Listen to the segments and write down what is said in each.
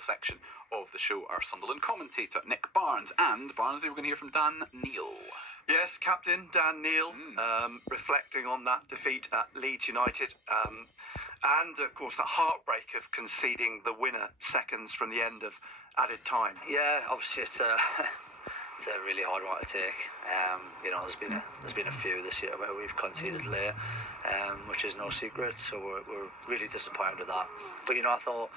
final section of the show, our Sunderland commentator, Nick Barnes. And, Barnsley, we're going to hear from Dan Neil. Yes, Captain Dan Neil, reflecting on that defeat at Leeds United. And, of course, the heartbreak of conceding the winner seconds from the end of added time. Yeah, obviously it's a really hard one to take. There's been a few this year where we've conceded late, which is no secret. So we're really disappointed with that. But I thought,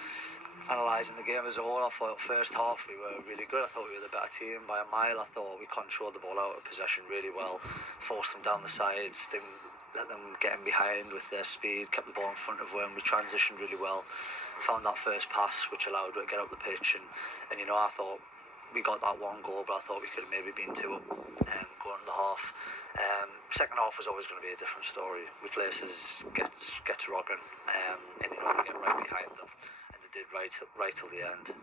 analysing the game as a whole, I thought first half we were really good. I thought we were the better team by a mile. I thought we controlled the ball out of possession really well, forced them down the sides, didn't let them get in behind with their speed, kept the ball in front of them. We transitioned really well, found that first pass which allowed us to get up the pitch, and I thought we got that one goal, but I thought we could have maybe been two up going into the half. Second half was always going to be a different story. We places gets rocking, and we get right behind them, and they did right till the end.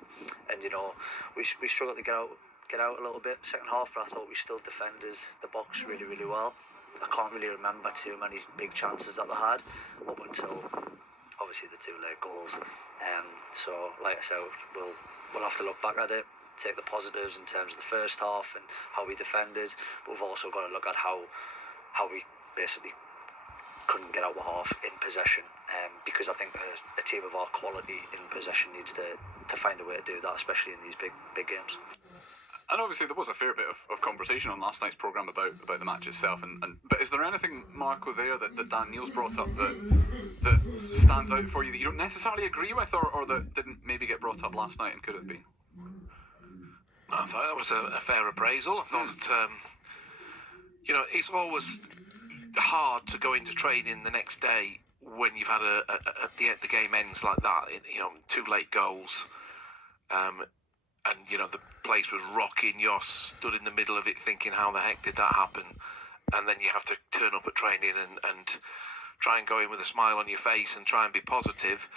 And we struggled to get out a little bit second half, but I thought we still defended the box really, really well. I can't really remember too many big chances that they had up until obviously the two late goals. So like I said, we'll have to look back at it, take the positives in terms of the first half and how we defended, but we've also got to look at how we basically couldn't get out the half in possession, because I think a team of our quality in possession needs to find a way to do that, especially in these big games. And obviously there was a fair bit of conversation on last night's programme about the match itself, but is there anything, Marco, there that Dan Neil's brought up that stands out for you that you don't necessarily agree with, or that didn't maybe get brought up last night and could it be? I thought that was a fair appraisal. I thought, it's always hard to go into training the next day when you've had the game ends like that. Two late goals, and the place was rocking. You're stood in the middle of it thinking, how the heck did that happen? And then you have to turn up at training and try and go in with a smile on your face and try and be positive.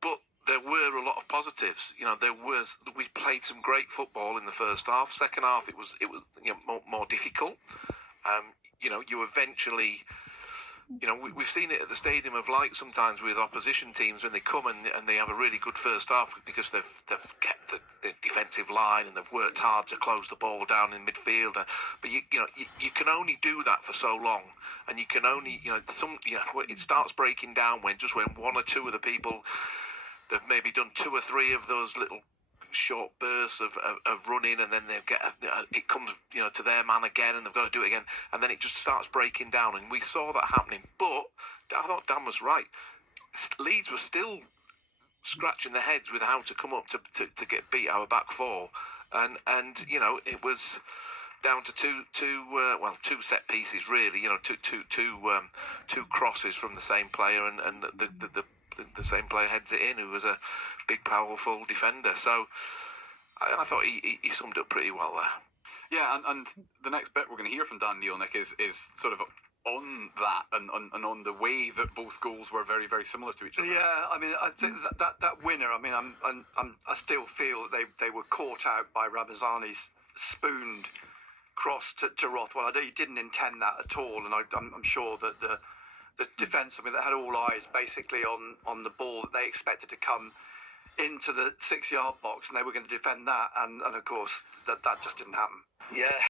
But there were a lot of positives. We played some great football in the first half. Second half, it was more difficult. You eventually, we've seen it at the Stadium of Light sometimes with opposition teams when they come and they have a really good first half because they've kept the defensive line and they've worked hard to close the ball down in midfield. But you can only do that for so long, and you can only it starts breaking down when one or two of the people, they've maybe done two or three of those little short bursts of running, and then they it comes to their man again, and they've got to do it again, and then it just starts breaking down, and we saw that happening. But I thought Dan was right. Leeds were still scratching their heads with how to come up to get beat our back four, and it was down to two set pieces really. Two crosses from the same player, and the same player heads it in, who was a big, powerful defender. So I thought he summed up pretty well there. Yeah, and the next bit we're going to hear from Dan Neil, Nick, is sort of on that and on the way that both goals were very, very srothmiller to each other. Yeah, I think that winner. I still feel they were caught out by Ramazani's spooned cross to Rothwell. He didn't intend that at all, and I'm sure that the defence, they had all eyes basically on the ball that they expected to come into the 6-yard box, and they were going to defend that, and of course that just didn't happen. Yeah,